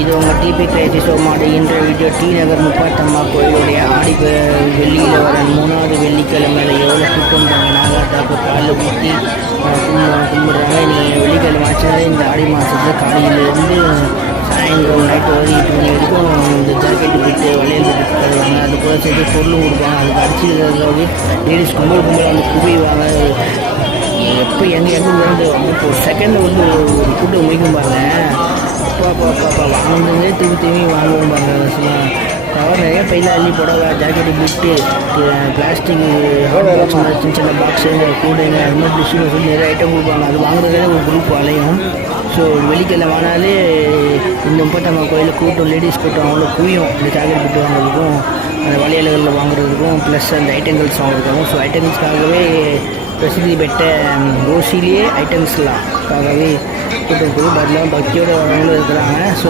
இது உங்கள் DP Crazy சோமாடு. இன்ற வீடியோ டி நகர் முப்பாத்தம்மா கோயிலுடைய வெள்ளியில் வர 3வது வெள்ளிக்கிழமையில் எவ்வளோ கூட்டம் நாகாத்தாப்பு காலில் ஊற்றி கும்பிட்றாங்க. நீங்கள் வெள்ளிக்கிழமை ஆச்சுனாலே இந்த ஆடி மாதத்தில் காலையிலேருந்து சாயந்தரம் நைட்டு ஒரு 8 மணி வரைக்கும் இந்த ஜாக்கெட்டு போயிட்டு வளையல் போட்டு தருவாங்க. அது கூட சேர்த்து பொருளும் கொடுப்பாங்க. அதுக்கு அடிச்சுக்கிறது லேடிஸ் கும்பல் வந்து குவிவாங்க. எப்போ எங்கே வந்து ஒரு செகண்ட் வந்து ஒரு கூட்டம் முடிக்கும் பாருங்க. அப்பா வாங்கினதே திரும்பி வாங்குவோம் பாருங்க. கவர் நிறைய பையில் அள்ளி புடவை ஜாக்கெட்டு பிட்டு பிளாஸ்டிக் சின்ன சின்ன பாக்ஸுங்க கூடைங்க அது மாதிரி டிஷ்யூ சொல்லி நிறைய ஐட்டம் கொடுப்பாங்க. அது வாங்குறதே ஒரு குரூப் அலையும். ஸோ வெள்ளிக்கிழமை வாங்கினாலே இந்த முப்பத்தம்மா கோயிலில் கூட்டம் லேடிஸ் கூட்டம் அவ்வளோ குவியும். இந்த ஜாக்கெட் பிட்டு வாங்குறதுக்கும் அந்த வளையல்களில் வாங்குறதுக்கும் ப்ளஸ் அந்த ஐட்டங்கள்ஸ் வாங்குறதுக்கும். ஸோ ஐட்டங்கள்ஸ்க்காகவே பிரசித்தி பெற்ற ரோசிலேயே ஐட்டம்ஸ்லாம்காகவே கூட்டம் போய் பதிலாக பக்தியோடு வரவங்களும் இருக்கிறாங்க. ஸோ